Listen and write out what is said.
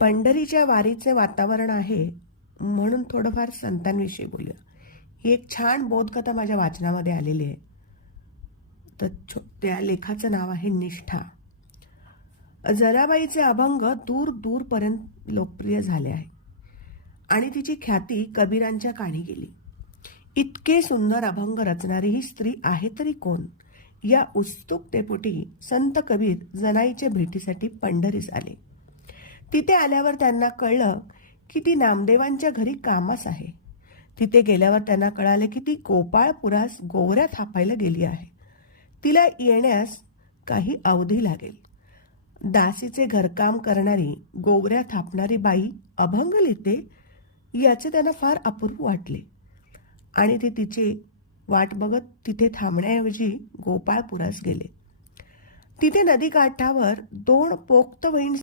पंढरीच्या वारीचे वातावरण आहे म्हणून थोडंफार संतांविषयी बोलूया. ही एक छान बोधकथा माझ्या वाचनामध्ये आलेली आहे. तर छो- त्या लेखाचं नाव आहे निष्ठा. जराबाईचे अभंग दूर दूरपर्यंत लोकप्रिय झाले आहे. आणि तिची ख्याती कबीरांच्या काणी गेली. इतके सुंदर अभंग रचणारी ही स्त्री आहे तरी कोण? या उत्सुकतेपोटी संत कबीर जनाईच्या भेटीसाठी पंढरीस आले. तिथे आल्यावर त्यांना कळलं की ती नामदेवांच्या घरी कामास आहे. तिथे गेल्यावर त्यांना कळाले की ती गोपाळपुरास गोवऱ्या थापायला गेली आहे. तिला येण्यास काही अवधी लागेल. दासीचे घरकाम करणारी गोवऱ्या थापणारी बाई अभंग लिहिते याचे त्यांना फार अपूर्व वाटले. आणि ते तिचे वाट बघत तिथे थांबण्याऐवजी गोपाळपुरास गेले. तिथे नदीकाठावर दोन पोक्त वहीण